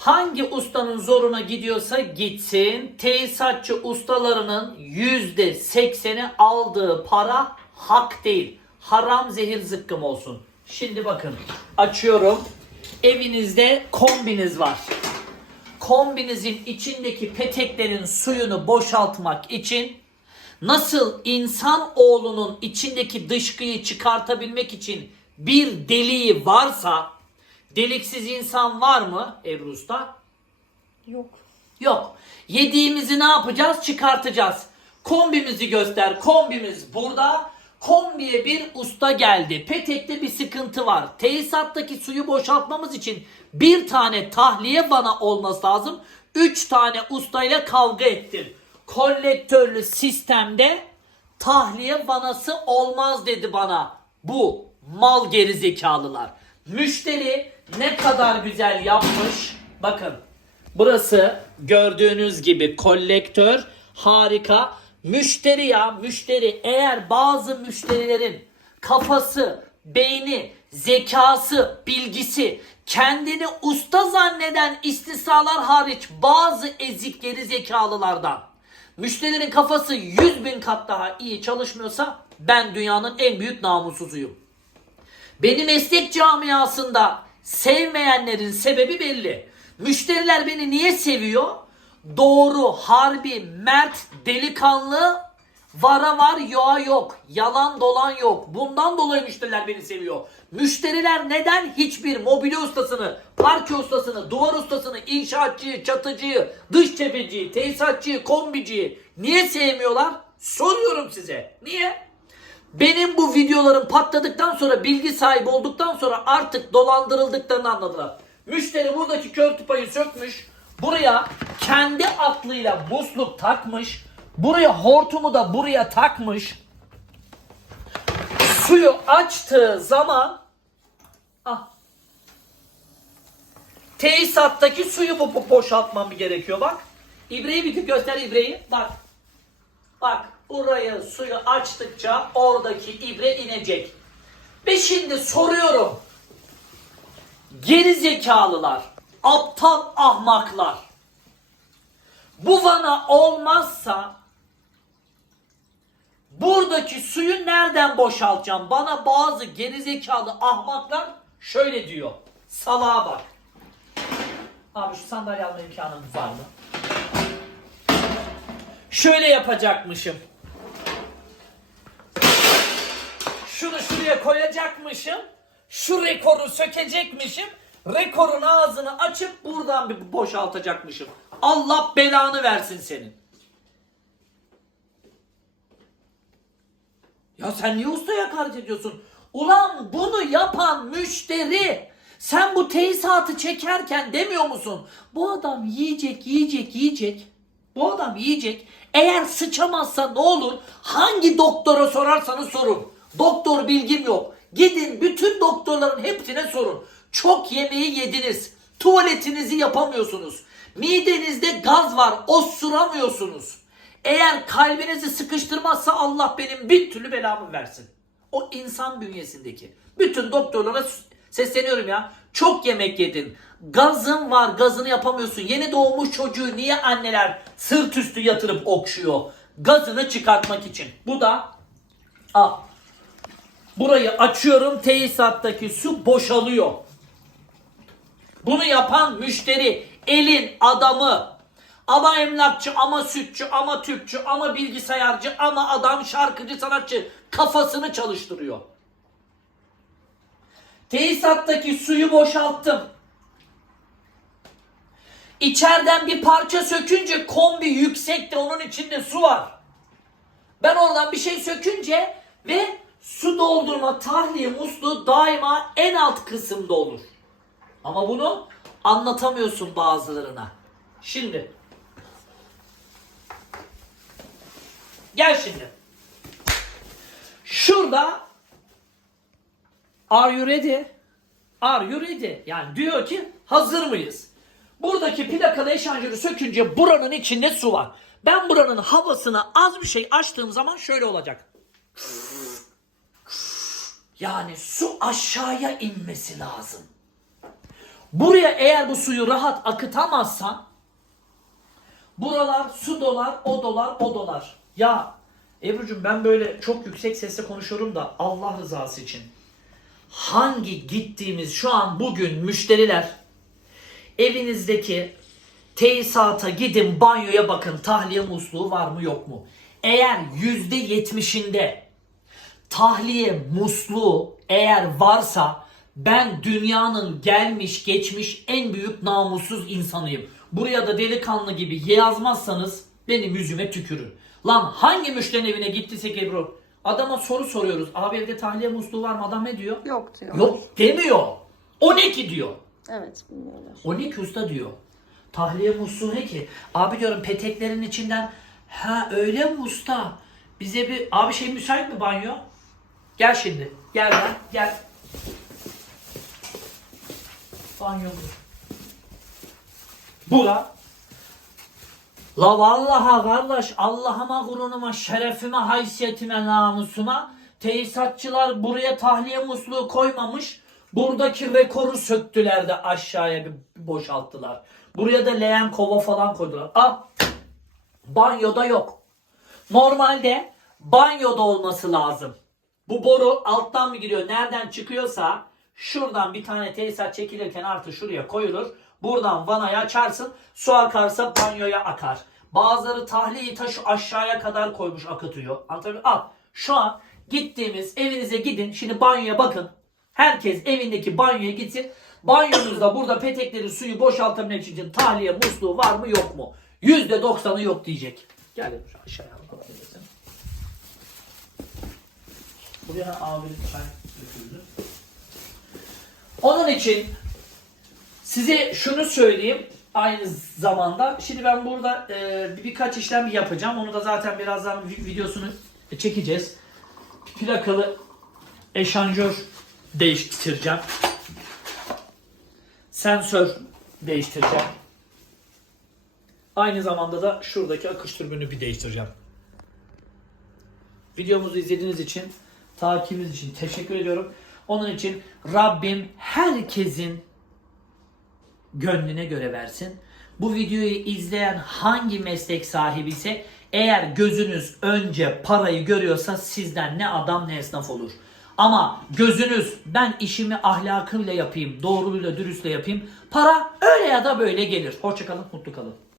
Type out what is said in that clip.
Hangi ustanın zoruna gidiyorsa gitsin. Tesisatçı ustalarının yüzde sekseni aldığı para hak değil. Haram zehir zıkkım olsun. Şimdi bakın açıyorum. Evinizde kombiniz var. Kombinizin içindeki peteklerin suyunu boşaltmak için nasıl insan oğlunun içindeki dışkıyı çıkartabilmek için bir deliği varsa deliksiz insan var mı Ebru Usta? Yok. Yok. Yediğimizi ne yapacağız? Çıkartacağız. Kombimizi göster. Kombimiz burada. Kombiye bir usta geldi. Petekte bir sıkıntı var. Tesisattaki suyu boşaltmamız için bir tane tahliye bana olması lazım. Üç tane ustayla kavga ettim. Kolektörlü sistemde tahliye vanası olmaz dedi bana. Bu mal gerizekalılar. Müşteri ne kadar güzel yapmış. Bakın burası gördüğünüz gibi kolektör harika. Müşteri ya müşteri eğer bazı müşterilerin kafası, beyni, zekası, bilgisi kendini usta zanneden istisnalar hariç bazı ezik zekalılardan müşterinin kafası 100 bin kat daha iyi çalışmıyorsa ben dünyanın en büyük namussuzuyum. Beni meslek camiasında sevmeyenlerin sebebi belli. Müşteriler beni niye seviyor? Doğru, harbi, mert, delikanlı, vara var, yoğa yok. Yalan dolan yok. Bundan dolayı müşteriler beni seviyor. Müşteriler neden hiçbir mobilya ustasını, parke ustasını, duvar ustasını, inşaatçıyı, çatıcıyı, dış cepheciyi, tesisatçıyı, kombiciyi niye sevmiyorlar? Soruyorum size. Niye? Benim bu videolarım patladıktan sonra bilgi sahibi olduktan sonra artık dolandırıldıklarını anladılar. Müşteri buradaki kör tupayı sökmüş. Buraya kendi aklıyla musluk takmış. Buraya hortumu da buraya takmış. Suyu açtığı zaman ah, tesisattaki suyu bu boşaltmam gerekiyor bak. İbreyi bir tık göster ibreyi. Bak. Bak burayı suyu açtıkça oradaki ibre inecek. Ve şimdi soruyorum. Geri zekalılar, aptal ahmaklar. Bu vana olmazsa buradaki suyu nereden boşaltacağım? Bana bazı geri zekalı ahmaklar şöyle diyor. Salağa bak. Abi şu sandalye alma imkanımız var mı? Şöyle yapacakmışım. Şunu şuraya koyacakmışım. Şu rekoru sökecekmişim. Rekorun ağzını açıp buradan bir boşaltacakmışım. Allah belanı versin senin. Ya sen niye ustaya hakaret ediyorsun? Ulan bunu yapan müşteri. Sen bu tesisatı çekerken demiyor musun? Bu adam yiyecek, yiyecek, yiyecek. Bu adam yiyecek. Eğer sıçamazsa ne olur? Hangi doktora sorarsanız sorun. Doktor bilgim yok. Gidin bütün doktorların hepsine sorun. Çok yemeği yediniz. Tuvaletinizi yapamıyorsunuz. Midenizde gaz var. Osuramıyorsunuz. Eğer kalbinizi sıkıştırmazsa Allah benim bir türlü belamı versin. O insan bünyesindeki. Bütün doktorlara sesleniyorum ya. Çok yemek yedin. Gazın var gazını yapamıyorsun. Yeni doğmuş çocuğu niye anneler sırt üstü yatırıp okşuyor? Gazını çıkartmak için. Bu da al. Burayı açıyorum tesisattaki su boşalıyor. Bunu yapan müşteri, elin adamı. Ama emlakçı, ama sütçü, ama tüpçü, ama bilgisayarcı, ama adam şarkıcı, sanatçı kafasını çalıştırıyor. Tesisattaki suyu boşalttım. İçeriden bir parça sökünce kombi yüksekte onun içinde su var. Ben oradan bir şey sökünce ve su doldurma tahliye musluğu daima en alt kısımda olur. Ama bunu anlatamıyorsun bazılarına. Şimdi. Gel şimdi. Şurada Are you ready? Are you ready? Yani diyor ki hazır mıyız? Buradaki plakalı eşanjörü sökünce buranın içinde su var. Ben buranın havasını az bir şey açtığım zaman şöyle olacak. Yani su aşağıya inmesi lazım. Buraya eğer bu suyu rahat akıtamazsan buralar su dolar, o dolar, o dolar. Ya Ebru'cum ben böyle çok yüksek sesle konuşuyorum da Allah rızası için. Hangi gittiğimiz şu an bugün müşteriler evinizdeki tesisata gidin banyoya bakın tahliye musluğu var mı yok mu? Eğer yüzde yetmişinde tahliye musluğu eğer varsa ben dünyanın gelmiş geçmiş en büyük namussuz insanıyım. Buraya da delikanlı gibi yazmazsanız benim yüzüme tükürün. Lan hangi müşterinin evine gittiysek Ebru? Adama soru soruyoruz. Abi evde tahliye musluğu var mı? Adam ne diyor? Yok diyor. Yok demiyor. O ne ki diyor. Evet bilmiyorlar. O ne ki usta diyor. Tahliye musluğu ne ki? Abi diyorum peteklerin içinden ha öyle mi usta? Bize bir abi şey müsait mi banyo? Gel şimdi. Gel lan gel. Banyo bu. Bura. La vallaha kardeş Allah'ıma gururuma şerefime haysiyetime namusuma tesisatçılar buraya tahliye musluğu koymamış. Buradaki rekoru söktüler de aşağıya bir boşalttılar. Buraya da leğen kova falan koydular. Ah banyoda yok. Normalde banyoda olması lazım. Bu boru alttan mı giriyor? Nereden çıkıyorsa şuradan bir tane tesisat çekilirken artı şuraya koyulur. Buradan vanayı açarsın. Su akarsa banyoya akar. Bazıları tahliyeyi taşı aşağıya kadar koymuş akıtıyor. Anlatabiliyor? Al. Şu an gittiğimiz evinize gidin. Şimdi banyoya bakın. Herkes evindeki banyoya gitsin. Banyonuzda burada petekleri suyu boşaltabilmek için tahliye musluğu var mı yok mu? %90'ı yok diyecek. Gel aşağıya alabilirsin. Buraya abi çay döküldü. Onun için size şunu söyleyeyim aynı zamanda. Şimdi ben burada e, bir- birkaç işlem yapacağım. Onu da zaten birazdan vi- videosunu çekeceğiz. Plakalı eşanjör değiştireceğim. Sensör değiştireceğim. Aynı zamanda da şuradaki akış türbünü bir değiştireceğim. Videomuzu izlediğiniz için, takibiniz için teşekkür ediyorum. Onun için Rabbim herkesin gönlüne göre versin. Bu videoyu izleyen hangi meslek sahibi ise eğer gözünüz önce parayı görüyorsa sizden ne adam ne esnaf olur. Ama gözünüz ben işimi ahlakıyla yapayım, doğruluğuyla, dürüstle yapayım. Para öyle ya da böyle gelir. Hoşçakalın, mutlu kalın.